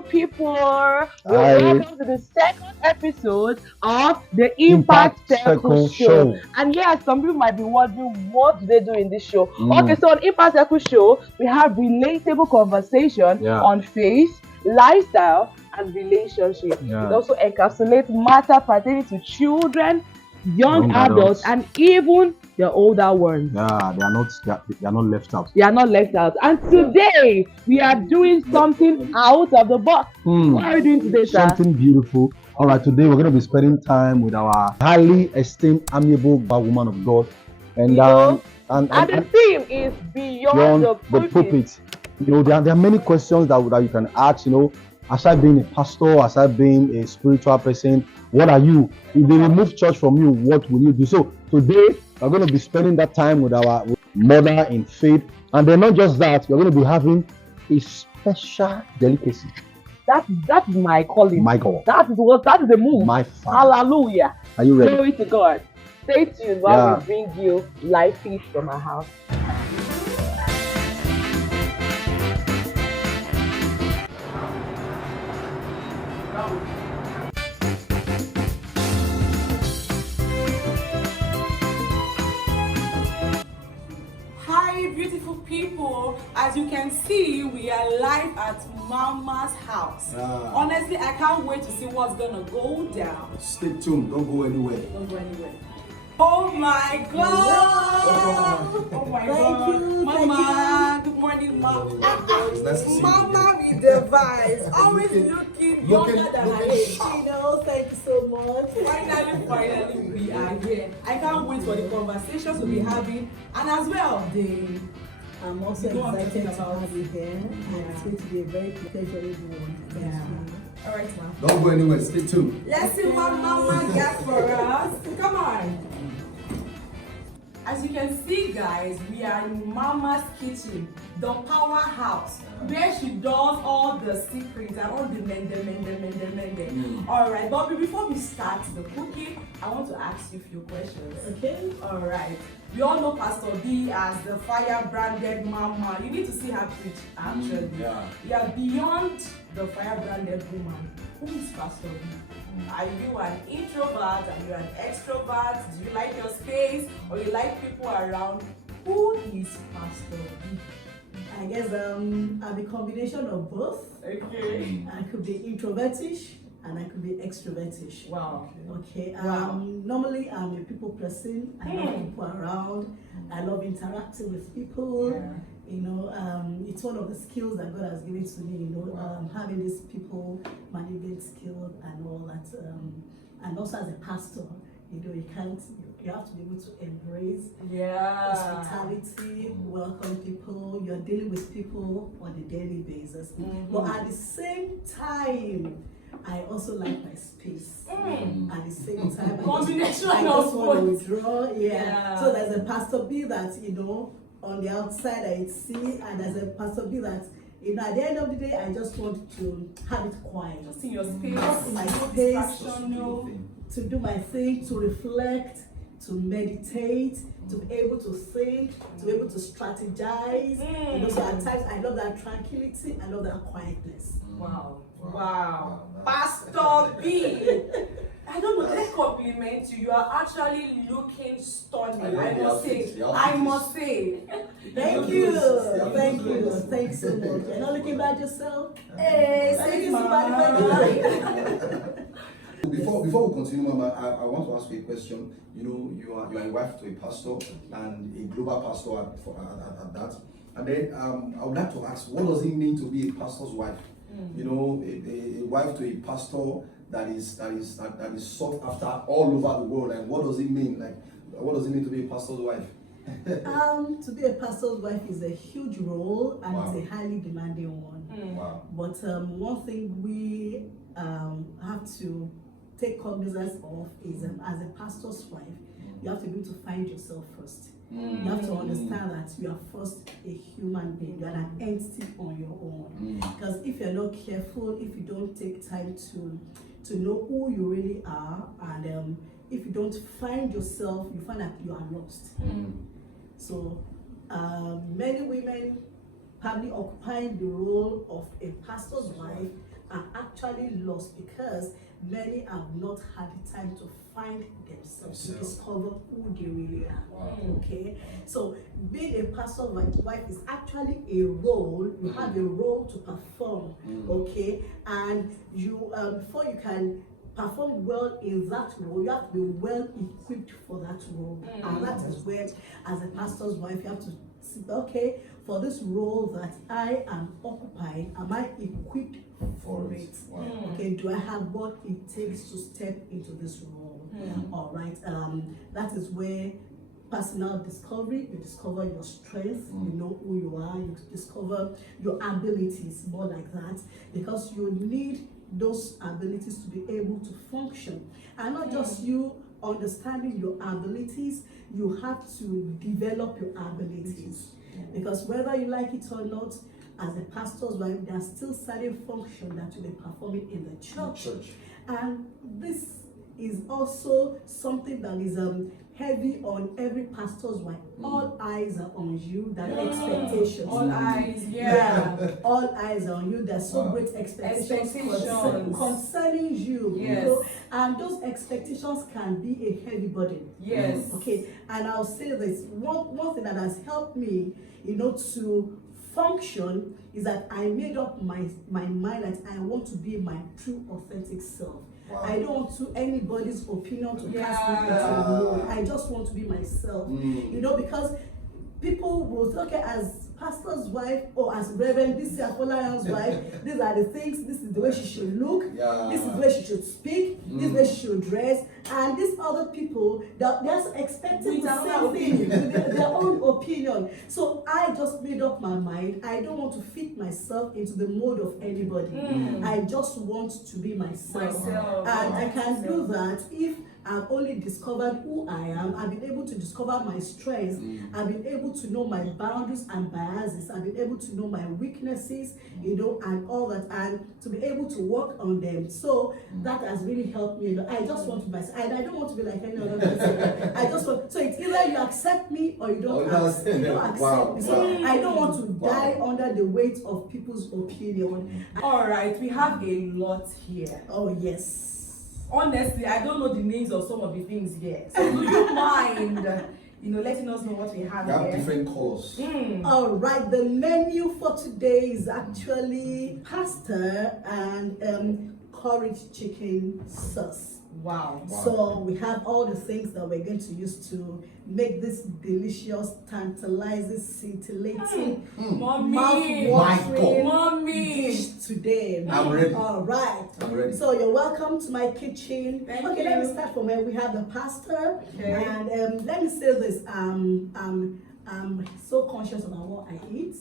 beautiful people. Hi. Welcome to the second episode of the Impact Impact Circle Circle Show. Show. And yes, some people might be wondering what do they do in this show. Mm. Okay, so on Impact Circle Show, we have relatable conversation Yeah. on faith, lifestyle, and relationship. Yeah. It also encapsulates matter pertaining to children, young Young adults, adults. and even the older ones. Yeah, they are not left out. They are not left out. And today we are doing something out of the box. What are we doing today, sir? Something beautiful. All right, today we're going to be spending time with our highly esteemed, amiable woman of God, and the theme is beyond the pulpit. There are many questions that you can ask. Aside being a pastor, aside being a spiritual person, what are you? If they remove church from you, what will you do? So today we're going to be spending that time with our mother in faith, and then not just that, we're going to be having a special delicacy. That's my calling. My God. That is the move. My Father. Hallelujah. Are you ready? Glory to God. Stay tuned while we bring you live feed from our house. Hi beautiful people, as you can see we are live at Mama's house. Honestly, I can't wait to see what's gonna go down. Stay tuned, don't go anywhere. Oh my God! Oh my God! You, Mama, good morning, Mama. It's nice to see you. Mama with the vibes, always looking younger than her age. Thank you so much. Finally, we are here. I can't wait for the conversations we'll be having, and as well, I'm also excited to have you here, and it's going to be a very pleasurable one. All right, ma'am. Don't go anywhere, stay tuned. Let's see what Mama got for us. Come on. As you can see, guys, we are in Mama's kitchen, the powerhouse, where she does all the secrets and all the mende. All right, but before we start the cooking, I want to ask you a few questions. Okay. All right. We all know Pastor B as the fire-branded mama. You need to see her preach, actually. Yeah, beyond the fire-branded woman. Who is Pastor B? Are you an introvert? Are you an extrovert? Do you like your space? Or you like people around? Who is Pastor B? I guess I'm a combination of both. Okay. I could be introvertish and I could be extrovertish. Wow. Okay. Wow. Normally I'm a people person. I love people around. I love interacting with people. Yeah. It's one of the skills that God has given to me, having this people management skill and all that. And also as a pastor, you have to be able to embrace hospitality, welcome people. You're dealing with people on a daily basis. But at the same time, I also like my space. At the same time, I just want to withdraw. Yeah. So there's a Pastor B that, on the outside I see, and there's a Pastor B that, at the end of the day, I just want to have it quiet. Just in your space. Just in my space, to do my thing, to reflect, to meditate, to be able to think, to be able to strategize. So at times I love that tranquility, I love that quietness. Wow. Pastor B. I don't know, let's compliment you. You are actually looking stunning. I must say. Thank you. Thanks so much. You're not looking bad yourself? Hey, Before we continue, Mama, I want to ask you a question. You are a wife to a pastor and a global pastor at that. And then I would like to ask, what does it mean to be a pastor's wife? A wife to a pastor that is sought after all over the world. And what does it mean? What does it mean to be a pastor's wife? To be a pastor's wife is a huge role, and it's a highly demanding one. Wow. But one thing we have to take cognizance of is as a pastor's wife, you have to be able to find yourself first. You have to understand that you are first a human being. You are an entity on your own. Because if you're not careful, if you don't take time to know who you really are, and if you don't find yourself, you find that you are lost. So many women probably occupying the role of a pastor's wife are actually lost because many have not had the time to find themselves, to discover who they really are. Okay, so being a pastor's wife is actually a role. You have a role to perform. Okay, and you before you can perform well in that role, you have to be well equipped for that role. And that is where, as a pastor's wife, you have to see, okay, for this role that I am occupying, am I equipped for it? Okay, do I have what it takes to step into this role? All right, that is where personal discovery, you discover your strengths, you know who you are, you discover your abilities, more like that, because you need those abilities to be able to function. And not just you understanding your abilities, you have to develop your abilities. Because whether you like it or not, as a pastor's wife, there's still certain function that you'll be performing in the church. And this is also something that is heavy on every pastor's wife. All eyes are on you. There are expectations. All eyes, all eyes are on you. There's so great expectations concerning you. You know? And those expectations can be a heavy burden. Yes. Okay. And I'll say this. One thing that has helped me, you know, to function is that I made up my mind that I want to be my true authentic self. I don't want anybody's opinion to cast me into a role. I just want to be myself. You know, because people will say, okay, as pastor's wife or as Reverend Pst Afolayan's wife, these are the things, this is the way she should look, this is the way she should speak, this is the way she should dress, and these other people, they're expecting the same thing with their own opinion. So I just made up my mind. I don't want to fit myself into the mold of anybody. I just want to be myself. And I can do that if I've only discovered who I am. I've been able to discover my strengths. I've been able to know my boundaries and biases. I've been able to know my weaknesses, you know, and all that, and to be able to work on them. So that has really helped me. You know, I just want to be myself. I don't want to be like any other person. I just want. So it's either you accept me or you don't accept me. So I don't want to die under the weight of people's opinion. All right, we have a lot here. Oh yes. Honestly, I don't know the names of some of the things here. So do you mind, you know, letting us know what we have here? Different colors. All right, the menu for today is actually pasta and curried chicken sauce. Wow. So we have all the things that we're going to use to make this delicious, tantalizing, scintillating, mouth-watering dish today. I'm ready. All right. I'm ready. So you're welcome to my kitchen. Thank you. Let me start from where we have the pasta. And let me say this. I'm so conscious about what I eat.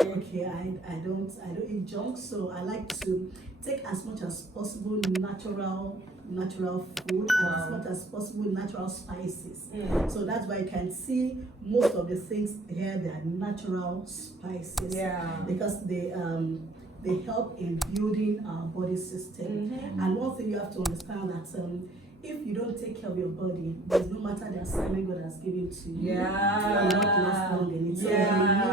Okay. I don't eat junk, so I like to take as much as possible natural food and as much as possible natural spices. So that's why you can see most of the things here, they are natural spices. Because they help in building our body system. And one thing you have to understand that if you don't take care of your body, there's no matter the assignment God has given to you. You will not last long in it. So you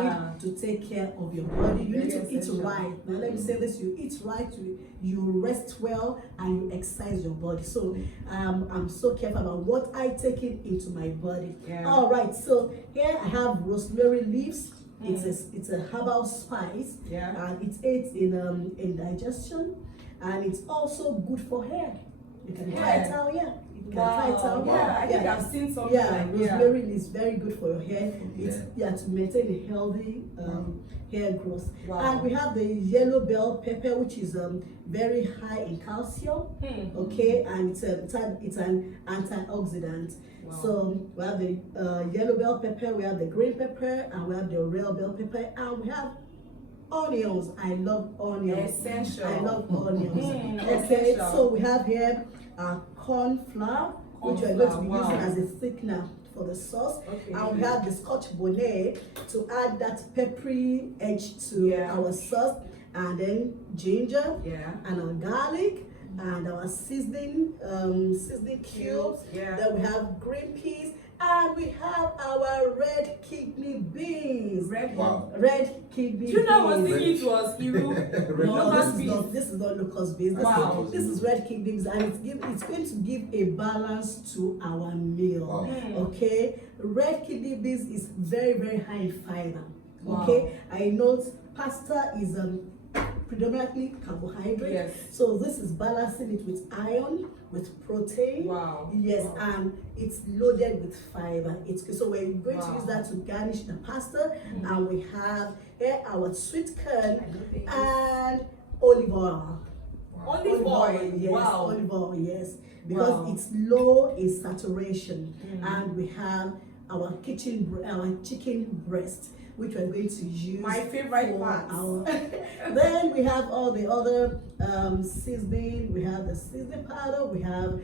need to take care of your body. You need to eat right. Now let me say this: you eat right, you rest well, and you exercise your body. So I'm so careful about what I take into my body. All right. So here I have rosemary leaves. It's a herbal spice. And it aids in digestion, and it's also good for hair. You can try it out, You can try it out, I think I've seen something like rosemary is very good for your hair. It's to maintain a healthy hair growth. And we have the yellow bell pepper, which is very high in calcium. Okay, and it's an antioxidant. So we have the yellow bell pepper, we have the green pepper, and we have the red bell pepper, and we have onions. I love onions. Essential. I love onions. Okay, so we have here corn flour, which we are going to be using as a thickener for the sauce. And we have the scotch bonnet to add that peppery edge to our sauce, and then ginger and our garlic and our seasoning cubes. Then we have green peas. And we have our red kidney beans. Red. Wow. Red kidney You know, I was beans. thinking it was Iru. No, Locust this is beans. not. This is not locust beans. Wow. This is red kidney beans, and it's going to give a balance to our meal. Wow. Okay, red kidney beans is very, very high in fiber. Wow. Okay, I know pasta is predominantly carbohydrate. Yes. So this is balancing it with iron, with protein. Wow. Yes, Wow. and it's loaded with fiber. It's so we're going to Wow. use that to garnish the pasta, and we have here our sweet corn and olive oil. Olive oil. Yes, Wow. olive oil, yes, because Wow. it's low in saturation, and we have our chicken breast, which we're going to use. My favorite for part. our then we have all the other seasoning. We have the seasoning powder. We have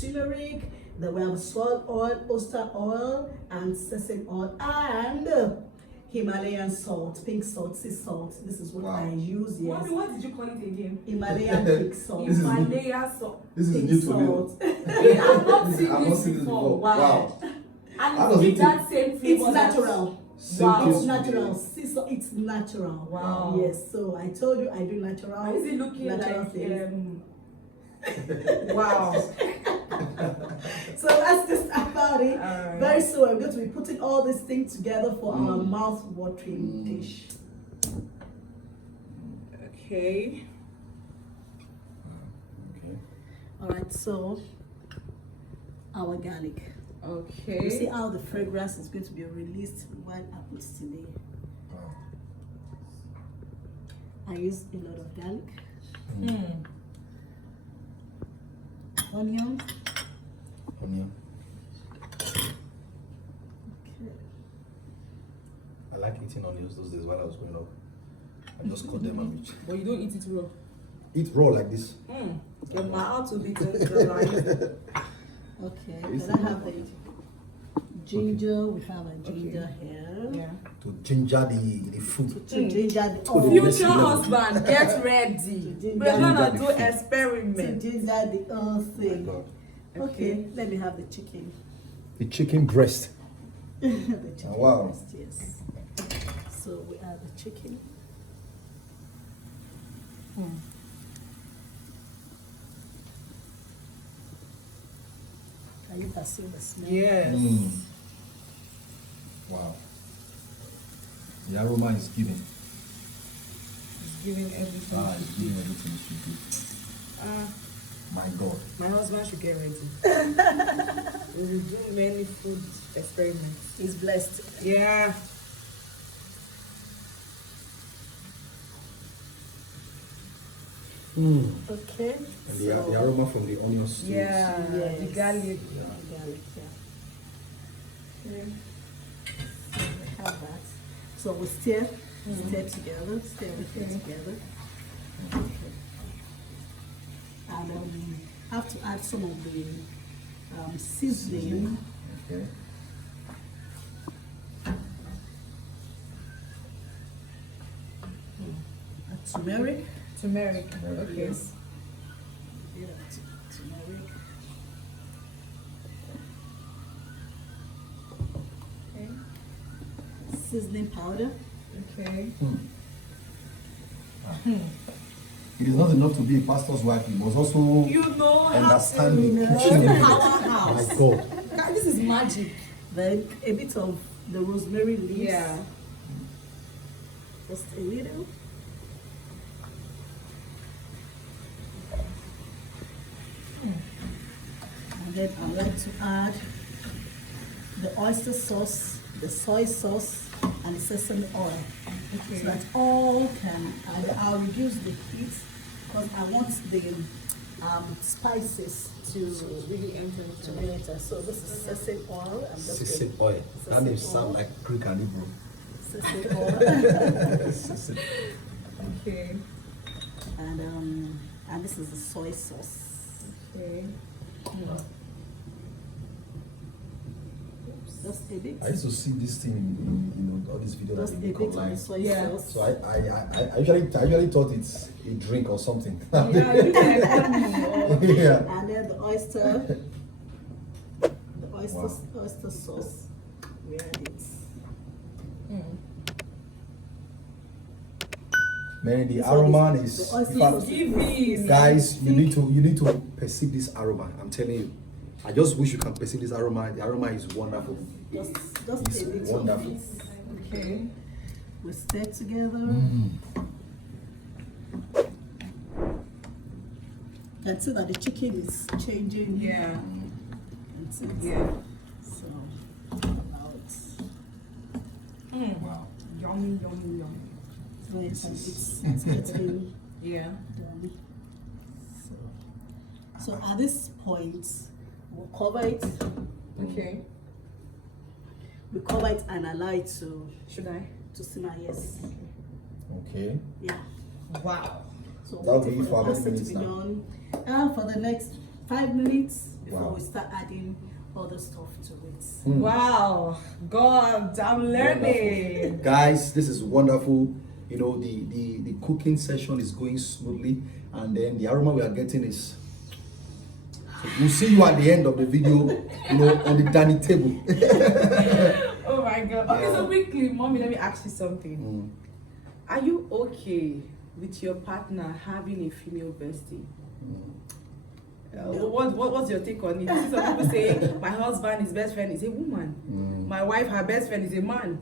turmeric. Then we have salt oil, oyster oil, and sesame oil, and Himalayan salt, pink salt, sea salt. This is what Wow. I use. Yes, Mommy, what did you call it again? Himalayan pink salt. This is Himalaya salt. This is Pink new to me. salt. Hey, I've not seen I've not this seen this before. before. Wow. How And does it's it that same flavor. It's natural. Same Wow. taste It's to natural. me. Sea salt. It's natural. Wow. Yes. So I told you I do natural. Why is it looking natural like things. wow. So that's just about it. Alright. Very soon we're going to be putting all these things together for our mouth-watering dish. Okay. Okay. All right. So our garlic. You see Okay. how the fragrance is going to be released when I put it in there. Wow. I use a lot of garlic, onion. Onion. Okay. I like eating onions those days while I was growing up. I just cut them and But you don't eat it raw. eat raw like this. Your mouth will be dry. Okay. Then I have the ginger. We have a ginger here. Yeah. To ginger the food. To ginger the the oil. next Future level. husband, get ready. We're gonna do To experiment. ginger the whole My thing. God. Okay. Let me have the chicken. The chicken breast. The chicken wow. breast, yes. So we add the chicken. Can you perceive the smell? Yes. Wow. The aroma is giving. It's giving everything. It's giving everything it should be. My God. My husband should get ready. We'll be doing many food experiments. He's blessed. Yeah. Okay. And the aroma from the onions. too is- Yeah. Yes. The garlic. Garlic, yeah. Okay. So we have that. So we stir together, stir everything together. Okay. And we have to add some of the seasoning. Okay. Turmeric. Turmeric. Turmeric, Okay. Yes. A bit of turmeric. Okay. Seasoning powder. Okay. It is not enough to be a pastor's wife. You must also You know how understand to the kitchen. My powerhouse. God. This is magic. Then a bit of the rosemary leaves. Yeah. Just a little. And then I want to add the oyster sauce, the soy sauce, and the sesame oil. Okay. So that all can, and I'll reduce the heat because I want the spices to Really enter to into it. enter. So this is sesame oil. I'm just Sisip going oil. That name sounds like Greek and Hebrew. sesame oil. Sisip. Okay. And this is the soy sauce. Okay. Just a bit. I used to see this thing in all these videos Just that a they bit make of the online. soy Yeah. sauce. So I usually thought it's a drink or something. Yeah, you can call me. Yeah. And then the oyster, oyster sauce. We add it. Man, the This one aroma is is, the oyster in fact, sauce. Giving. guys, you need to perceive this aroma. I'm telling you. I just wish you can perceive this aroma. The aroma is wonderful. Just It's a little wonderful. bit. Okay. We stir together. And see that the chicken is changing. Yeah. And see it. Yeah. So about Wow. Yummy, yummy, yummy. so it's getting Yeah. done. So at this point, we'll cover it. Okay. We cover it and allow it Should I? to simmer. Yes. Okay. Yeah. Wow. So That'll waiting be for for how the many pasta to minutes be now? done. For the next 5 minutes before Wow. we start adding other stuff to it. Wow. God, I'm learning. Guys, this is wonderful. You know, the cooking session is going smoothly, and then the aroma we are getting is. So we'll see you at the end of the video, you know, on the dining table. Oh my God. Okay, Yeah. so quickly, mommy, let me ask you something. Are you okay with your partner having a female bestie? What's your take on it? You see some people say my husband, his best friend is a woman. My wife, her best friend is a man.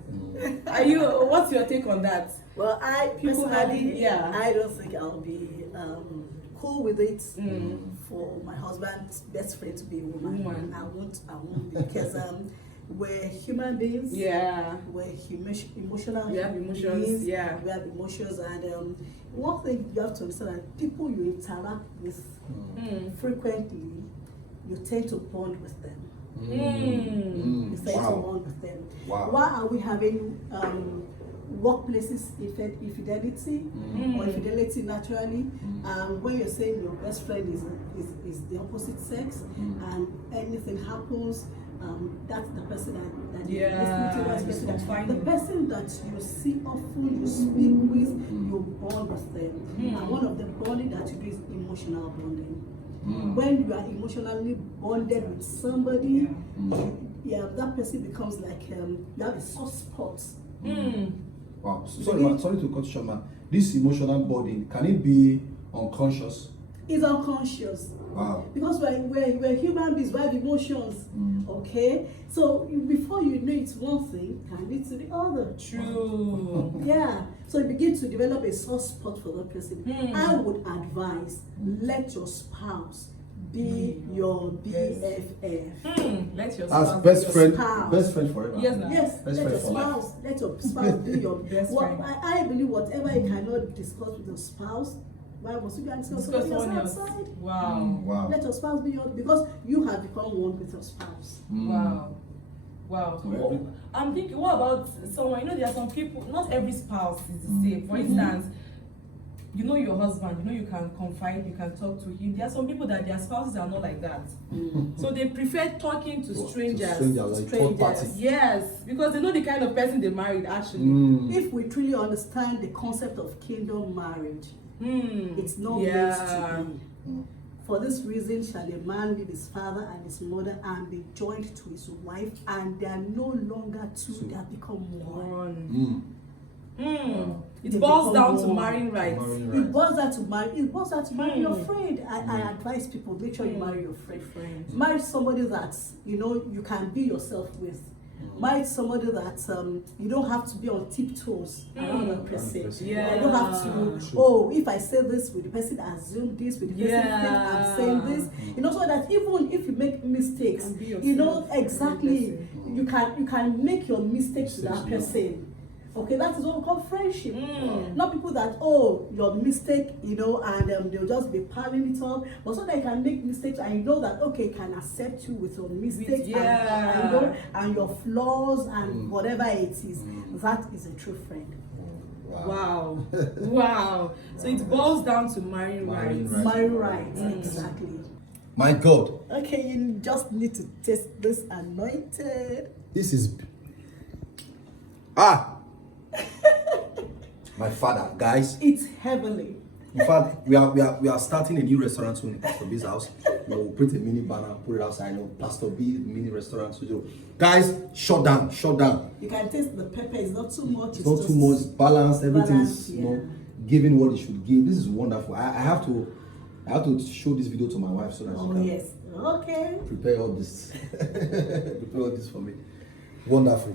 What's your take on that? Well, I People have personally, it, yeah. I don't think I'll be cool with it for my husband's best friend to be a woman. I won't be, because we're human beings. Yeah. We're emotional. We have emotions, beings. yeah. We have emotions, and one thing you have to understand that people you interact with frequently, you tend to bond with them. You tend to Wow. bond with them. Wow. Why are we having workplaces infidelity or infidelity naturally? When you're saying your best friend is the opposite sex, and anything happens, that's the person that you're listening to. That's the person it's fine. the person that you see often, you speak with, you bond with them. And one of the bonding that you do is emotional bonding. When you are emotionally bonded with somebody, that person becomes like you have a soft spot. Wow. Sorry to cut you short, man. This emotional bonding, can it be unconscious? It's unconscious. Wow. Because we're human beings, we have emotions. Okay? So before you know it's one thing, can lead to the other. True. Yeah. So you begin to develop a soft spot for that person. I would advise, let your spouse be your BFF. Let your As spouse best be your friend, spouse. best friend forever. Yes, ma'am. Yes, Best let friend your for life. spouse be your Best well, friend. I believe whatever you cannot discuss with your spouse, why must you go and discuss Discuss with someone your else. outside? Wow. Wow. Let your spouse be your, because you have become one with your spouse. Wow. Wow. So every- I'm thinking, what about someone, you know, there are some people, not every spouse is the same. For instance, you know your husband, you know you can confide, you can talk to him. There are some people that their spouses are not like that. So they prefer talking to strangers. Strangers, like third party. Yes, because they know the kind of person they married actually. If we truly understand the concept of kingdom marriage, it's not meant to be. For this reason shall a man leave his father and his mother and be joined to his wife, and they are no longer two, they have become one. It They boils become down to one. marrying right. It boils down to marry your friend. I advise people, make sure you marry your friend. Marry somebody that you can be yourself with. Marry somebody that you don't have to be on tiptoes around that person. Yeah. You don't have to, if I say this, will the person assume this, will the person think I'm saying this? So that even if you make mistakes, And be yourself. exactly, you can make your mistakes to that person. Okay, that is what we call friendship. Not people that, your mistake, and they'll just be piling it up. But so they can make mistakes and you know that, okay, can accept you with your mistakes and your flaws and whatever it is. That is a true friend. Wow. Wow. So it boils down to marrying right. Marry right, exactly. My God. Okay, you just need to taste this anointed. This is my father, guys. It's heavenly. In fact, we are starting a new restaurant soon in Pastor B's house. We'll print a mini banner, put it outside. Pastor B mini restaurant studio. Guys, shut down. You can taste the pepper. It's not too much. It's not too much. Balanced. Everything is balanced, giving what he should give. This is wonderful. I have to show this video to my wife so that she can yes. Okay. prepare all this. Prepare all this for me. Wonderful.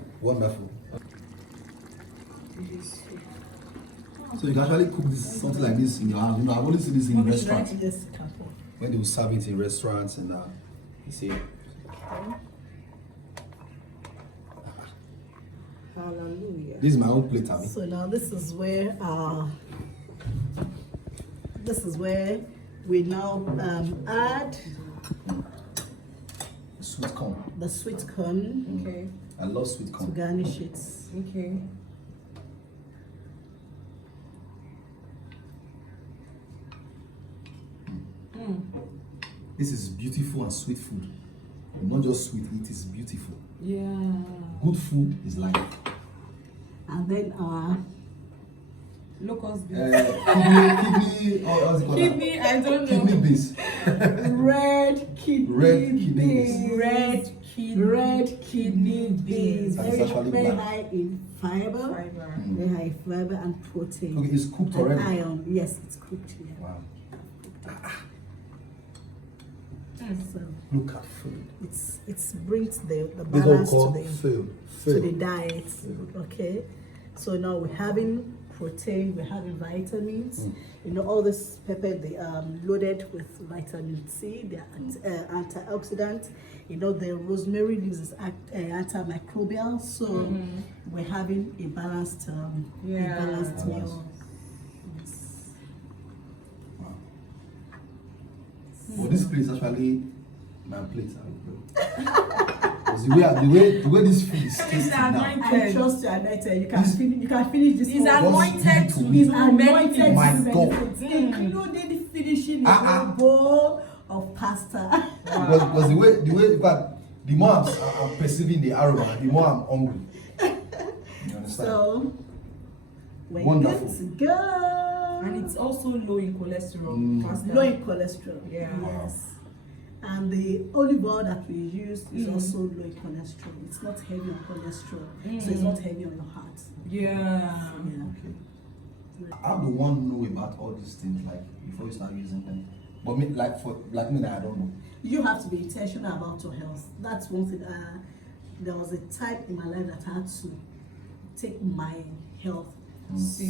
So you can actually cook this something like this in your house. You know, I've only seen this in restaurants. Yes, careful. When they will serve it in restaurants and you see. Hallelujah. This is my own plate, Abby. So now this is where we now add Sweet corn. the sweet corn Okay. I love sweet to corn. garnish it. Okay. This is beautiful and sweet food. Not just sweet, it is beautiful. Yeah. Good food is life. And then our Locust beans. Kidney, or what's it called? Kidney, I don't know. Kidney beans. red kidney beans. Red kidney beans. And it's Very, actually very black. high in fiber. Fiber. Very high in fiber and protein. Okay, it's cooked And already. iron. Yes, it's cooked here. Wow. So Look at food. it's brings the This one balance to called the food. diet. Okay. So now we're having protein, we're having vitamins. You know, all this pepper, they loaded with vitamin C, they're antioxidant. You know, the rosemary leaves is antimicrobial, so we're having a balanced meal. Yes. Wow. Well, this plate is actually my plate. Because the way this food is tasting now. I trust you, Anita. You can finish this. He's whole- anointed to He's do anointed many to things. My do many God. things, including finishing a bowl of pasta. Because the way in fact, the more I'm perceiving the aroma, the more I'm hungry. You understand? So, we're Wonderful. good to go. And it's also low in cholesterol. Pasta. Low in cholesterol. Yeah. Yes. And the olive oil that we use is also low in cholesterol. It's not heavy on cholesterol, so it's not heavy on your heart. Yeah. Yeah. Okay. I'm the one who know about all these things like before you start using them. But me, like me, I don't know. You have to be intentional about your health. That's one thing. There was a time in my life that I had to take my health so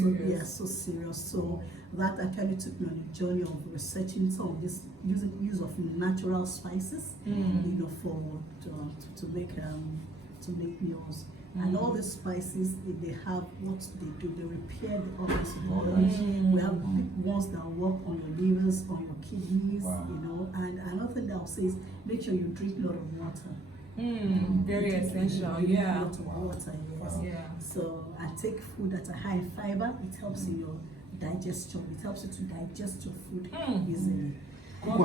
serious. So that actually took me on a journey of researching some of this use of natural spices, you know, for to make meals. And all these spices, they have what they do. They repair the organs of the body. We have big ones that work on your livers, on your kidneys, you know. And another thing that I'll say is make sure you drink a lot of water. Very essential. Drink Yeah. a lot of water, yes. Yeah. So, and take food that are high in fiber. It helps in your digestion. It helps you to digest your food easily. Quick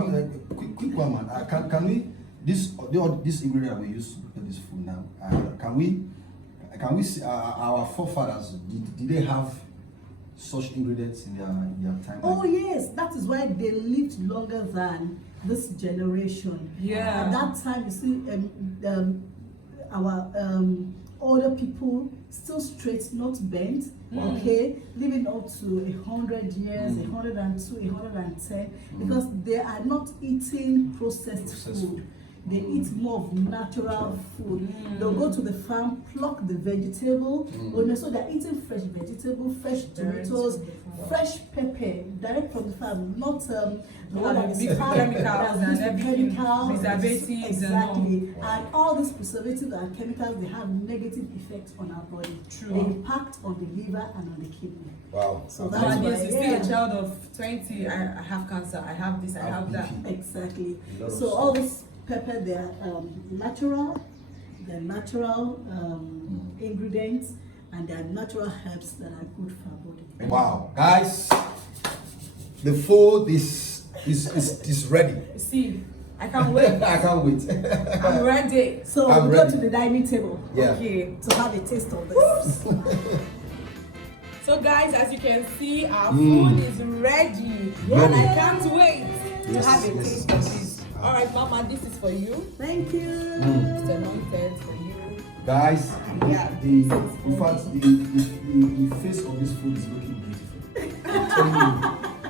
one, man. Can we this ingredient we use to prepare this food now? Can we see our forefathers? Did they have such ingredients in their time? Oh yes, that is why they lived longer than this generation. Yeah. At that time, you see, our older people still straight, not bent. Okay, living up to 100 years, 102, 110, because they are not eating processed food. They eat more of natural food. They'll go to the farm, pluck the vegetable. So they're eating fresh vegetable, fresh tomatoes, fresh pepper, direct from the farm, not the one that is chemicals and everything, preservatives exactly. And all these preservatives and chemicals, they have negative effects on our body. True. They impact on the liver and on the kidney. Wow. So But that's why, yes, you're still a child of 20. I have cancer. I have this. I have that. exactly. A lot of So all stuff. this pepper, they're natural, ingredients, and they're natural herbs that are good for our body. Wow, guys, the food is ready. See, I can't wait. I can't wait. I'm ready. So I'm we ready. go to the dining table Yeah. Okay. to have a taste of this. So guys, as you can see, our food is ready. And I can't wait to have a taste of this. All right, Mama, this is for you. Thank you. It's anointed for you. Guys, Yeah. in fact, the face of this food is looking beautiful. telling you.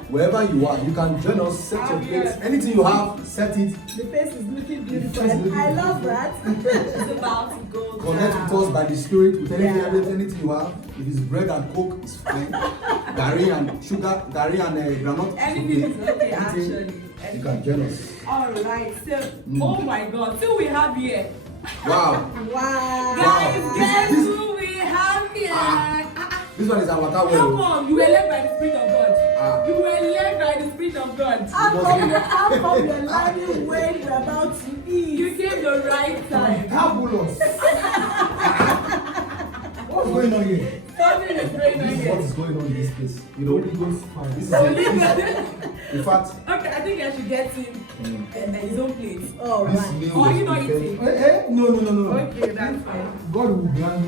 Wherever you are, you can join us, set your place. Anything you have, set it. The face is looking beautiful. I love that. It's about to go Connect down. with us by the Spirit with anything you have. If it's bread and coke, it's fine. Gari and sugar, gari and granite. Anything is okay, actually. You can join us. Alright, so, oh my god, so we have here. Wow. Wow. Guys, Wow. guess This- who we have here? This one is our Come on, you were led by the Spirit of God. Ah. You were led by the Spirit of God. How come you're lying when we're about to eat? You came the right time. Fabulous. What's going on here? Something is going on This is what here. is going on in this place. You know, this is in fact, Okay, I think I should get him his own place. Oh, this right. meal Oh, was you know prepared- eating. No. Okay, that's fine. God will grant me.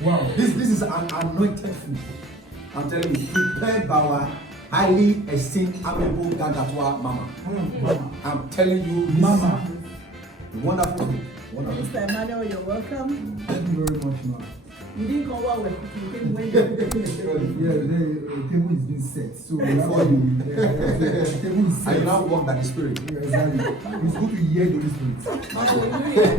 Wow. This is an anointed food. I'm telling you, prepared by our highly esteemed amiable Gagatwa Mama. I'm telling you, Mama. Wonderful food. Wonderful. Mr. Emmanuel, you're welcome. Thank you very much, ma. You didn't come while we're cooking, you came when you're cooking. Yeah, the table is being set. So Before you. the table is set. I now walk by the Spirit. Yeah, exactly. It's good to hear the Holy Spirit. Hallelujah.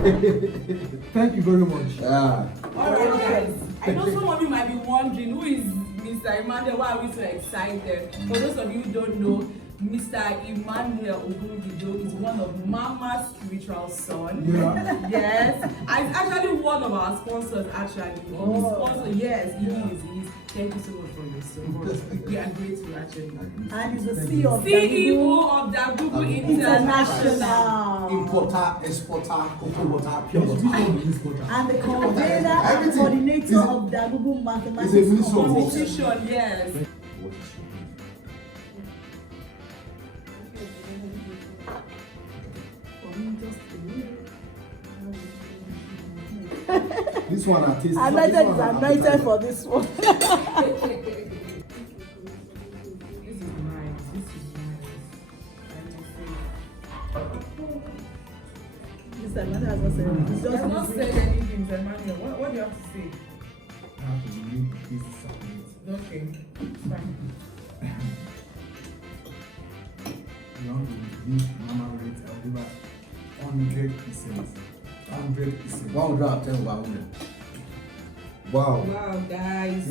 Thank you very much. Yeah. Alright, guys. I know some of you might be wondering who is Mr. Emmanuel. Why are we so excited? For those of you who don't know, Mr. Emmanuel Ogungido is one of Mama's spiritual son. Yeah. Yes, and it's actually one of our sponsors. Actually, Oh. sponsor. Yes, he is. Thank you so much for your support. We are grateful, actually. And he's the CEO of CEO of the Google International. International. Importer, exporter, cocoa water, pure Which water. one is this quarter? And the convener and Everything. coordinator Is it- of the Google is a Mathematics ministry of Competition, yes. What is this one I taste. Anointed is anointed for this one. This is nice. Mr. Emmanuel has not said anything. He's I have not just said anything, Emmanuel. What do you have to say? I have to make this separate. Okay, fine. You want to give Mama rate, I'll give her 100%. 100%. 110 over 100. Wow. Wow, guys.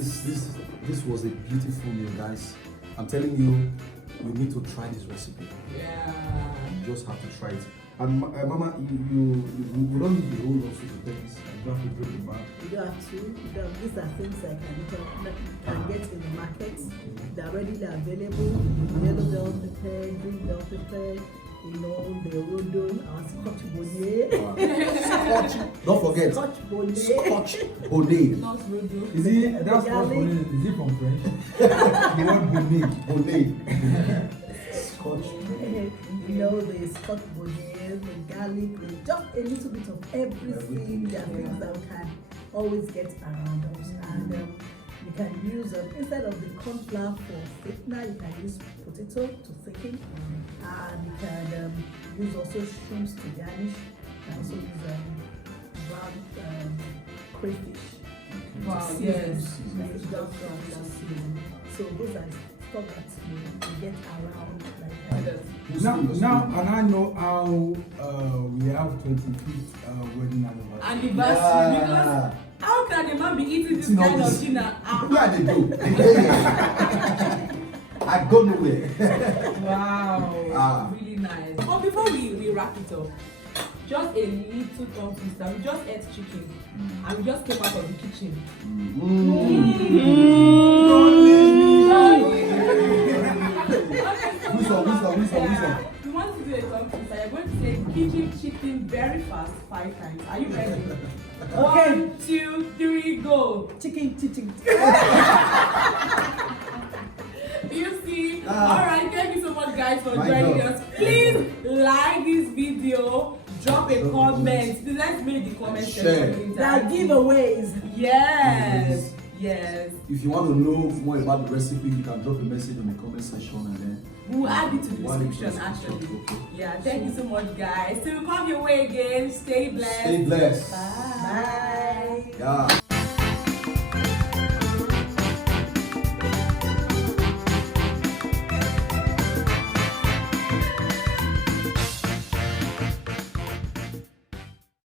This was a beautiful meal, guys. I'm telling you, you need to try this recipe. Yeah. You just have to try it. And Mama, you don't need the whole also to take this. You don't have to break the bag. You don't have to. These are things I can get in the market. They're readily available. Yellow bell pepper, green bell pepper, you know, the rodo, our scotch bonnet. Scotch. Don't forget. Scotch bonnet. Scotch bonnet. Not Rodo. Is it, that's what Garlic. is it from French? The word bonnet. Bonnet. Scotch. You know, the scotch bonnet, the garlic, the just a little bit of everything. There are things that we can always get around us. And you can use, instead of the corn flour for thickener, you can use potato to thicken. And you can use also shrimps to garnish. You can also use brown crayfish. Wow, to yes. season. Just so those are stuff that you get around like that. Now, and I know how we have 25th wedding anniversary. Anniversary, because how can a man be eating this It's not kind of this. dinner? Yeah, they do. I go nowhere. Wow, really nice. But before we wrap it up, just a little tongue twister. We just ate chicken and we just came out of the kitchen. Wisdom. We want to do a tongue twister. You're going to say kitchen chicken very fast 5 times. Are you ready? Okay. 1, 2, 3, go. Chicken. You see? Alright, thank you so much guys for My joining God. us. Please like this video, drop a comment. Let's make the comment Share. section. There are giveaways. Yes. Yes. If you want to know more about the recipe, you can drop a message in the comment section and then We'll add it to the we'll add it to the description actually. description. Okay. Yeah, thank you so much guys. Till we come your way again. Stay blessed. Stay blessed. Bye. Yeah.